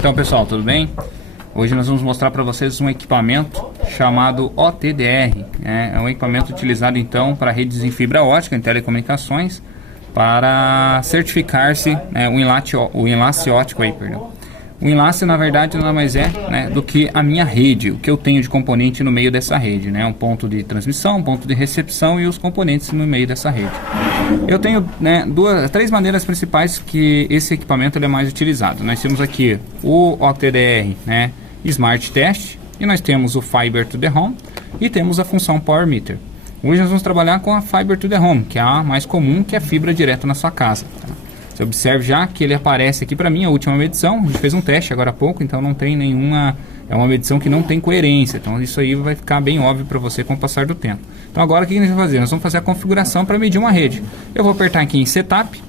Então pessoal, tudo bem? Hoje nós vamos mostrar para vocês um equipamento chamado OTDR. É um equipamento utilizado então para redes em fibra ótica, em telecomunicações, para certificar-se o enlace ótico aí, perdão. O enlace na verdade nada mais é do que a minha rede, o que eu tenho de componente no meio dessa rede, um ponto de transmissão, um ponto de recepção e os componentes no meio dessa rede. Eu tenho três maneiras principais que esse equipamento ele é mais utilizado. Nós temos aqui o OTDR Smart Test, e nós temos o Fiber to the Home e temos a função Power Meter. Hoje nós vamos trabalhar com a Fiber to the Home, que é a mais comum, que é a fibra direta na sua casa. Você observe já que ele aparece aqui para mim, a última medição. A gente fez um teste agora há pouco, então não tem nenhuma... É uma medição que não tem coerência. Então isso aí vai ficar bem óbvio para você com o passar do tempo. Então agora o que nós vamos fazer? Nós vamos fazer a configuração para medir uma rede. Eu vou apertar aqui em Setup.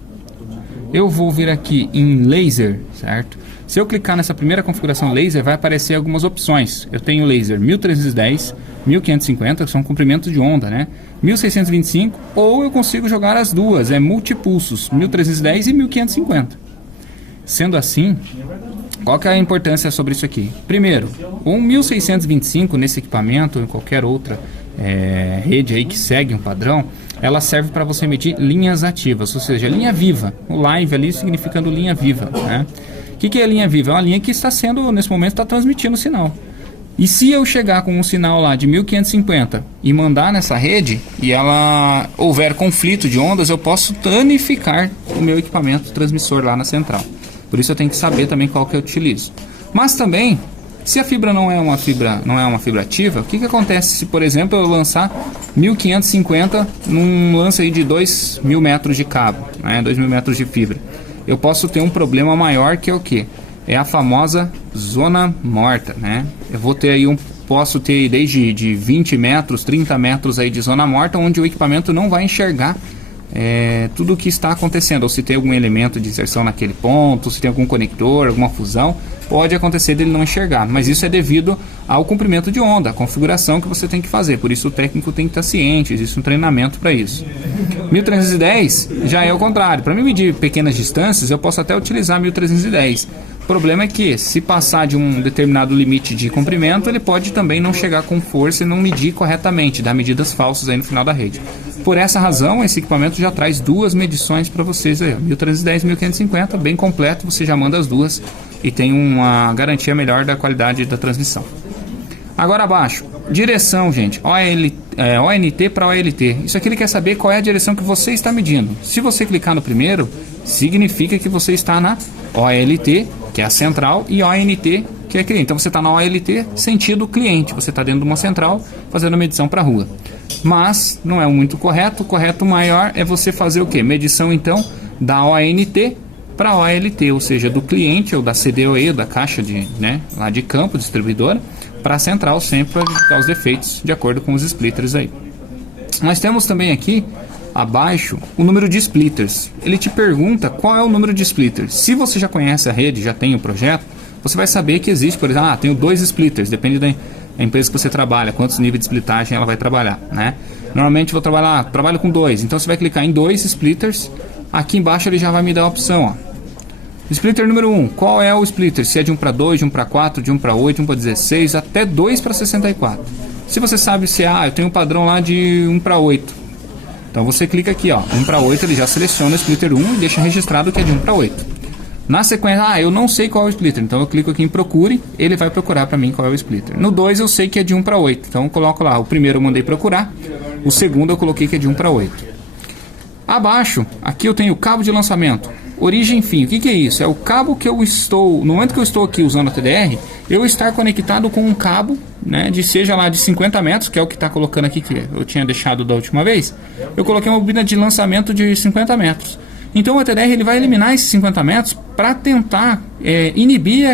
Eu vou vir aqui em Laser, certo? Se eu clicar nessa primeira configuração Laser, vai aparecer algumas opções. Eu tenho Laser 1310, 1550, que são comprimentos de onda, 1625, ou eu consigo jogar as duas, multipulsos, 1310 e 1550. Sendo assim, qual que é a importância sobre isso aqui? Primeiro, o 1625 nesse equipamento, ou em qualquer outra rede aí que segue um padrão, ela serve para você medir linhas ativas, ou seja, linha viva. O live ali significando linha viva, O que é linha viva? É uma linha que está sendo, nesse momento, está transmitindo o sinal. E se eu chegar com um sinal lá de 1550 e mandar nessa rede, e ela houver conflito de ondas, eu posso danificar o meu equipamento transmissor lá na central. Por isso eu tenho que saber também qual que eu utilizo. Mas também, se a fibra não é uma fibra ativa, o que acontece se, por exemplo, eu lançar 1550 num lance aí de 2.000 metros de cabo, 2.000 metros de fibra? Eu posso ter um problema maior, que é o que? É a famosa zona morta, Eu vou ter aí posso ter desde de 20 metros, 30 metros aí de zona morta, onde o equipamento não vai enxergar tudo o que está acontecendo, ou se tem algum elemento de inserção naquele ponto, se tem algum conector, alguma fusão, pode acontecer dele não enxergar, mas isso é devido ao comprimento de onda, a configuração que você tem que fazer, por isso o técnico tem que estar ciente, existe um treinamento para isso. 1310 já é o contrário, para mim medir pequenas distâncias eu posso até utilizar 1310. O problema é que se passar de um determinado limite de comprimento, ele pode também não chegar com força e não medir corretamente, dar medidas falsas aí no final da rede. Por essa razão, esse equipamento já traz duas medições para vocês aí, 1310 e 1550, bem completo, você já manda as duas e tem uma garantia melhor da qualidade da transmissão. Agora abaixo, direção, gente, ONT para OLT. Isso aqui ele quer saber qual é a direção que você está medindo. Se você clicar no primeiro, significa que você está na OLT, que é a central, e ONT, que é cliente. Então você está na OLT sentido cliente, você está dentro de uma central fazendo a medição para a rua. Mas não é muito correto, o correto maior é você fazer o que? Medição então da ONT para OLT, ou seja, do cliente ou da CDOE, ou da caixa lá de campo, distribuidora, para a central, sempre para evitar os defeitos de acordo com os splitters aí. Nós temos também aqui abaixo o número de splitters. Ele te pergunta qual é o número de splitters. Se você já conhece a rede, já tem o projeto, você vai saber que existe, por exemplo, tenho 2 splitters, depende da empresa que você trabalha, quantos níveis de splittagem ela vai trabalhar, Normalmente vou trabalho com 2, então você vai clicar em 2 splitters, aqui embaixo ele já vai me dar a opção, Splitter número 1, qual é o splitter? Se é de 1 para 2, de 1 para 4, de 1 para 8, 1 para 16, até 2 para 64. Se você sabe se eu tenho um padrão lá de 1 para 8, então você clica aqui, 1 para 8, ele já seleciona o splitter 1 e deixa registrado que é de 1 para 8. Na sequência, eu não sei qual é o splitter, então eu clico aqui em procure, ele vai procurar para mim qual é o splitter. No 2 eu sei que é de 1 para 8, então eu coloco lá, o primeiro eu mandei procurar, o segundo eu coloquei que é de 1 para 8. Abaixo, aqui eu tenho o cabo de lançamento, origem e fim. O que é isso? É o cabo que eu estou, no momento que eu estou aqui usando a TDR, eu estar conectado com um cabo, seja lá de 50 metros, que é o que está colocando aqui, que eu tinha deixado da última vez, eu coloquei uma bobina de lançamento de 50 metros. Então o TDR ele vai eliminar esses 50 metros para tentar inibir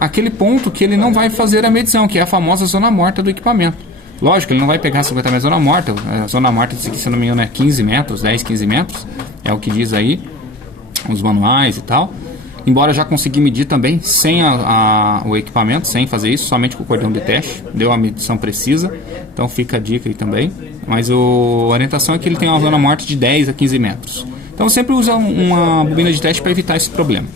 aquele ponto que ele não vai fazer a medição, que é a famosa zona morta do equipamento. Lógico, ele não vai pegar 50 metros zona morta. A zona morta, se não me engano, é 15 metros, 10, 15 metros. É o que diz aí, os manuais e tal. Embora eu já consegui medir também sem o equipamento, sem fazer isso, somente com o cordão de teste. Deu a medição precisa, então fica a dica aí também. Mas a orientação é que ele tem uma zona morta de 10 a 15 metros. Então sempre usa uma bobina de teste para evitar esse problema,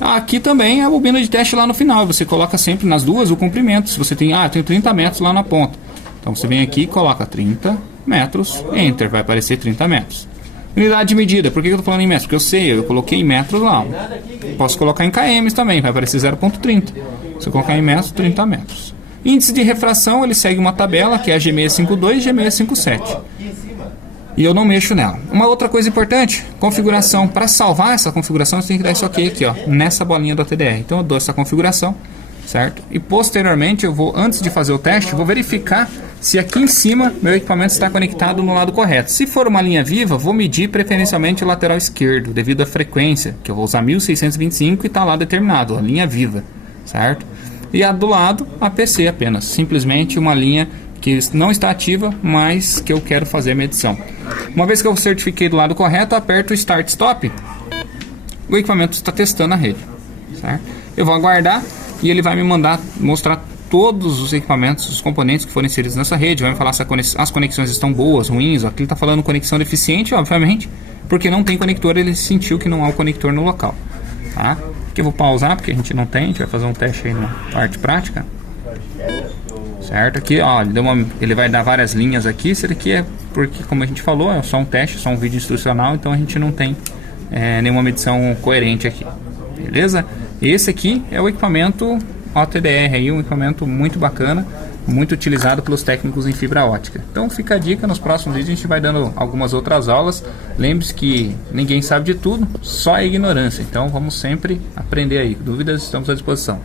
Aqui também é a bobina de teste lá no final. Você coloca sempre nas duas o comprimento. Se você tem, tem 30 metros lá na ponta. Então você vem aqui e coloca 30 metros, Enter, vai aparecer 30 metros. Unidade de medida, por que eu estou falando em metros? Porque eu sei, eu coloquei em metros lá. Posso colocar em km também, vai aparecer 0,30. Se eu colocar em metros, 30 metros. Índice de refração, ele segue uma tabela que é a G652 e G657. E eu não mexo nela. Uma outra coisa importante, configuração. Para salvar essa configuração, você tem que dar isso aqui, ó, nessa bolinha do OTDR. Então eu dou essa configuração, certo? E posteriormente, eu vou, antes de fazer o teste, vou verificar se aqui em cima meu equipamento está conectado no lado correto. Se for uma linha viva, vou medir preferencialmente o lateral esquerdo, devido à frequência, que eu vou usar 1625 e está lá determinado, a linha viva, certo? E a do lado, a PC apenas, simplesmente uma linha que não está ativa, mas que eu quero fazer a medição. Uma vez que eu certifiquei do lado correto, aperto o Start Stop, o equipamento está testando a rede, certo? Eu vou aguardar e ele vai me mostrar todos os equipamentos, os componentes que forem inseridos nessa rede, vai me falar se as conexões estão boas, ruins. Aqui ele está falando conexão deficiente, obviamente, porque não tem conector, ele sentiu que não há o conector no local, tá? Aqui eu vou pausar, porque a gente não tem, a gente vai fazer um teste aí na parte prática. Certo? Aqui, ó, ele vai dar várias linhas aqui. Isso daqui é porque, como a gente falou, é só um teste, só um vídeo instrucional, então a gente não tem nenhuma medição coerente aqui. Beleza? Esse aqui é o equipamento OTDR, aí, um equipamento muito bacana, muito utilizado pelos técnicos em fibra ótica. Então fica a dica, nos próximos vídeos a gente vai dando algumas outras aulas. Lembre-se que ninguém sabe de tudo, só a ignorância. Então vamos sempre aprender aí. Dúvidas, estamos à disposição.